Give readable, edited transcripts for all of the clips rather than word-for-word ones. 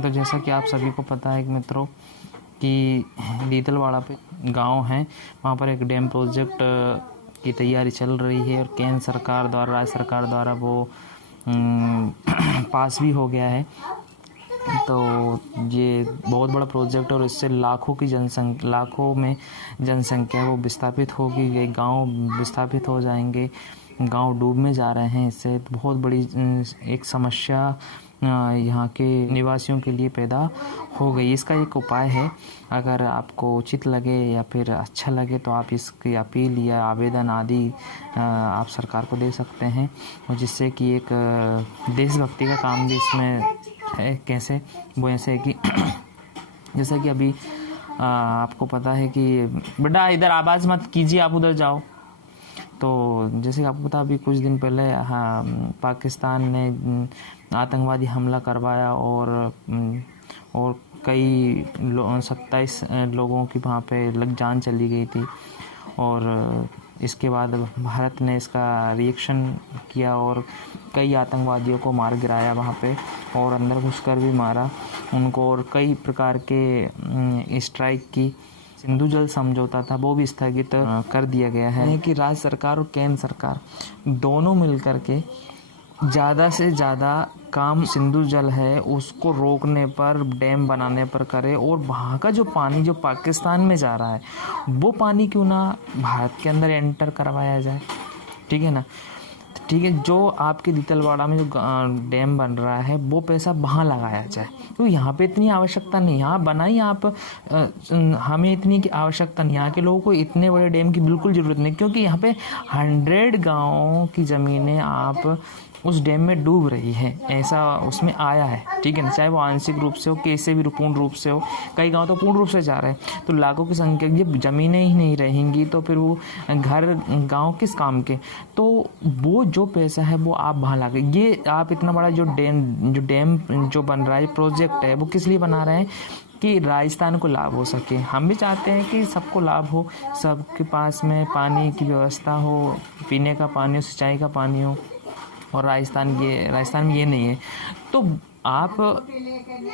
तो जैसा कि आप सभी को पता है कि मित्रों कि दीतलवाड़ा पे गांव है, वहाँ पर एक डैम प्रोजेक्ट की तैयारी चल रही है और केंद्र सरकार द्वारा, राज्य सरकार द्वारा वो पास भी हो गया है। तो ये बहुत बड़ा प्रोजेक्ट है और इससे लाखों में जनसंख्या वो विस्थापित होगी, ये गांव विस्थापित हो जाएंगे, गांव डूब में जा रहे हैं। इससे बहुत बड़ी एक समस्या यहाँ के निवासियों के लिए पैदा हो गई। इसका एक उपाय है, अगर आपको उचित लगे या फिर अच्छा लगे तो आप इसकी अपील या आवेदन आदि आप सरकार को दे सकते हैं, और जिससे कि एक देशभक्ति का काम भी इसमें है। कैसे? वो ऐसे है कि जैसा कि अभी आपको पता है कि बेटा इधर आवाज़ मत कीजिए, आप उधर जाओ। तो जैसे कि आपको पता, अभी कुछ दिन पहले पाकिस्तान ने आतंकवादी हमला करवाया और कई 27 लोगों की वहाँ पे जान चली गई थी। और इसके बाद भारत ने इसका रिएक्शन किया और कई आतंकवादियों को मार गिराया वहाँ पे, और अंदर घुसकर भी मारा उनको, और कई प्रकार के स्ट्राइक की। सिंधु जल समझौता था वो भी स्थगित कर दिया गया है कि राज्य सरकार और केंद्र सरकार दोनों मिलकर के ज़्यादा से ज़्यादा काम सिंधु जल है उसको रोकने पर, डैम बनाने पर करे, और वहाँ का जो पानी जो पाकिस्तान में जा रहा है वो पानी क्यों ना भारत के अंदर एंटर करवाया जाए। ठीक है ना? ठीक है, जो आपके दीतलवाड़ा में जो डैम बन रहा है वो पैसा वहाँ लगाया जाए, तो यहाँ पे इतनी आवश्यकता नहीं। यहाँ बनाई आप, हमें इतनी की आवश्यकता नहीं, यहाँ के लोगों को इतने बड़े डैम की बिल्कुल ज़रूरत नहीं, क्योंकि यहाँ पे 100 गाँव की ज़मीनें आप उस डैम में डूब रही है, ऐसा उसमें आया है। ठीक है ना? चाहे वो आंशिक रूप से हो, कैसे भी पूर्ण रूप से हो, कई गांव तो पूर्ण रूप से जा रहे हैं। तो लाखों की संख्या, जब ज़मीनें ही नहीं रहेंगी तो फिर वो घर गांव किस काम के? तो वो जो पैसा है वो आप वहाँ लगा, ये आप इतना बड़ा जो डैम जो बन रहा है, प्रोजेक्ट है, वो किस लिए बना रहे हैं कि राजस्थान को लाभ हो सके। हम भी चाहते हैं कि सबको लाभ हो, सबके पास में पानी की व्यवस्था हो, पीने का पानी हो, सिंचाई का पानी हो, और राजस्थान में ये नहीं है। तो आप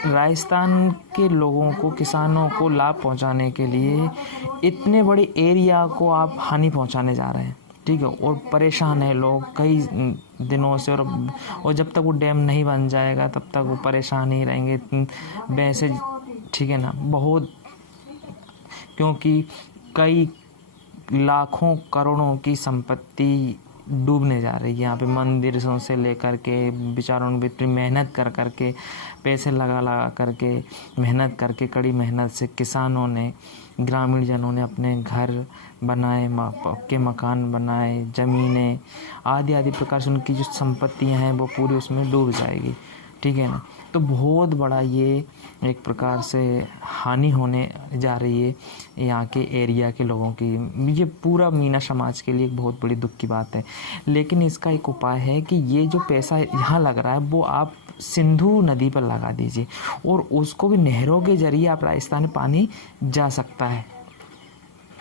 राजस्थान के लोगों को, किसानों को लाभ पहुंचाने के लिए इतने बड़े एरिया को आप हानि पहुंचाने जा रहे हैं। ठीक है? और परेशान है लोग कई दिनों से, और जब तक वो डैम नहीं बन जाएगा तब तक वो परेशान ही रहेंगे वैसे। ठीक है ना? बहुत, क्योंकि कई लाखों करोड़ों की संपत्ति डूबने जा रही है। यहाँ पे मंदिरों से लेकर के बेचारों ने इतनी मेहनत कर करके, पैसे लगा करके, मेहनत करके, कड़ी मेहनत से किसानों ने, ग्रामीण जनों ने अपने घर बनाए, पक्के मकान बनाए, ज़मीनें आदि प्रकार से उनकी जो संपत्तियाँ हैं वो पूरी उसमें डूब जाएगी। ठीक है ना? तो बहुत बड़ा ये एक प्रकार से हानि होने जा रही है यहाँ के एरिया के लोगों की। ये पूरा मीना समाज के लिए एक बहुत बड़ी दुख की बात है। लेकिन इसका एक उपाय है कि ये जो पैसा यहाँ लग रहा है वो आप सिंधु नदी पर लगा दीजिए, और उसको भी नहरों के जरिए आप राजस्थान में पानी जा सकता है।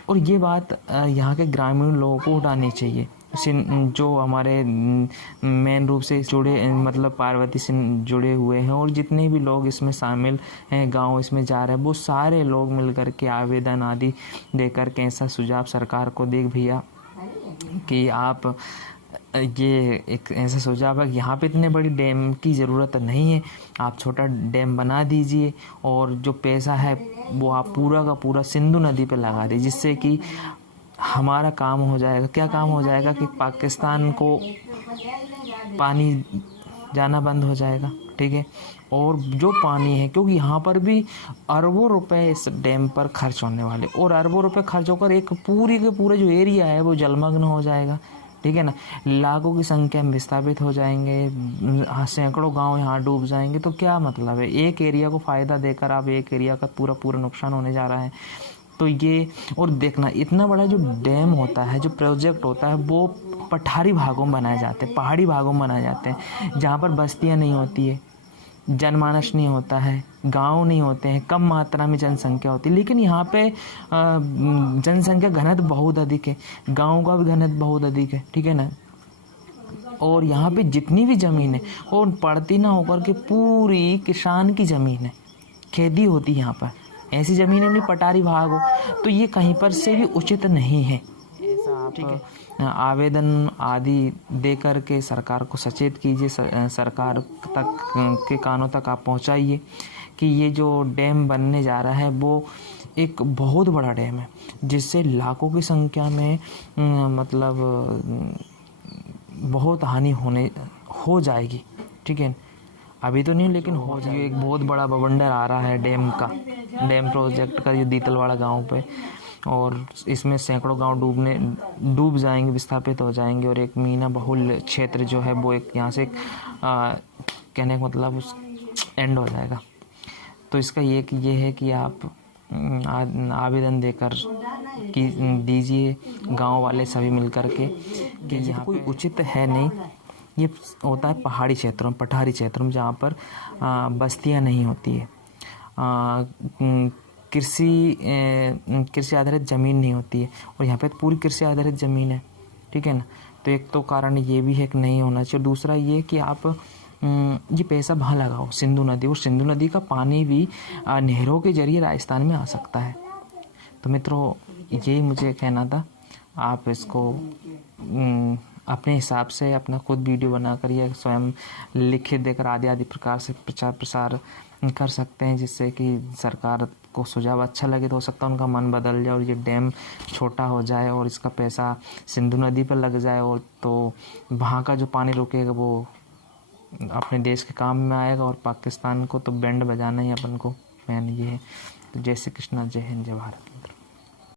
और ये बात यहाँ के ग्रामीण लोगों को उठानी चाहिए, जो हमारे मेन रूप से जुड़े, मतलब पार्वती से जुड़े हुए हैं, और जितने भी लोग इसमें शामिल हैं, गांव इसमें जा रहे हैं, वो सारे लोग मिल कर के आवेदन आदि देकर के ऐसा सुझाव सरकार को देख भैया कि आप ये एक ऐसा सुझाव है कि यहाँ पे इतने बड़ी डैम की ज़रूरत नहीं है, आप छोटा डैम बना दीजिए, और जो पैसा है वो आप पूरा का पूरा सिंधु नदी पे लगा दीजिए, जिससे कि हमारा काम हो जाएगा। क्या काम हो जाएगा कि पाकिस्तान को पानी जाना बंद हो जाएगा। ठीक है? और जो पानी है, क्योंकि यहाँ पर भी अरबों रुपए इस डैम पर खर्च होने वाले, और अरबों रुपए खर्च होकर एक पूरी के पूरा जो एरिया है वो जलमग्न हो जाएगा। ठीक है ना? लाखों की संख्या में विस्थापित हो जाएंगे, सैकड़ों गांव यहाँ डूब जाएंगे। तो क्या मतलब है? एक एरिया को फ़ायदा देकर आप एक एरिया का पूरा नुकसान होने जा रहा है। तो ये, और देखना, इतना बड़ा जो डैम होता है, जो प्रोजेक्ट होता है, वो पठारी भागों में बनाए जाते हैं, पहाड़ी भागों में बनाए जाते हैं, जहाँ पर बस्तियाँ नहीं होती है, जनमानस नहीं होता है, गांव नहीं होते हैं, कम मात्रा में जनसंख्या होती है। लेकिन यहाँ पे जनसंख्या घनत्व बहुत अधिक है, गाँव का भी घनत्व बहुत अधिक है। ठीक है ना? और यहाँ पे जितनी भी ज़मीन है वो पड़ती ना होकर के पूरी किसान की ज़मीन है, खेती होती है यहाँ पर। ऐसी ज़मीन अपनी पटारी भाग हो तो ये कहीं पर से भी उचित नहीं है। ऐसा आप आवेदन आदि दे कर के सरकार को सचेत कीजिए, सरकार तक के कानों तक आप पहुँचाइए कि ये जो डैम बनने जा रहा है वो एक बहुत बड़ा डैम है, जिससे लाखों की संख्या में मतलब बहुत हानि हो जाएगी। ठीक है, अभी तो नहीं लेकिन हो जाएगी। एक बहुत बड़ा बवंडर आ रहा है डैम प्रोजेक्ट का, ये दीतलवाड़ा गांव पे, और इसमें सैकड़ों गांव डूब जाएंगे, विस्थापित हो जाएंगे, और एक मीना बहुल क्षेत्र जो है वो एक यहाँ से कहने का मतलब उस एंड हो जाएगा। तो इसका ये है कि आप आवेदन देकर कि दीजिए गांव वाले सभी मिलकर के, कि यहाँ कोई उचित है नहीं। ये होता है पहाड़ी क्षेत्रों में, पठारी क्षेत्रों में, जहाँ पर बस्तियाँ नहीं होती है, कृषि आधारित ज़मीन नहीं होती है, और यहाँ पे पूरी कृषि आधारित ज़मीन है। ठीक है ना, तो एक तो कारण ये भी है कि नहीं होना चाहिए। दूसरा ये कि आप ये पैसा वहाँ लगाओ सिंधु नदी, और सिंधु नदी का पानी भी नहरों के जरिए राजस्थान में आ सकता है। तो मित्रों, यही मुझे कहना था। आप इसको अपने हिसाब से अपना खुद वीडियो बनाकर या स्वयं लिखित देकर आदि प्रकार से प्रचार प्रसार कर सकते हैं, जिससे कि सरकार को सुझाव अच्छा लगे तो हो सकता है उनका मन बदल जाए और ये डैम छोटा हो जाए और इसका पैसा सिंधु नदी पर लग जाए, और तो वहाँ का जो पानी रुकेगा वो अपने देश के काम में आएगा, और पाकिस्तान को तो बैंड बजाना ही अपन को मेन ये है। तो जय श्री कृष्णा, जय हिंद, जय भारत।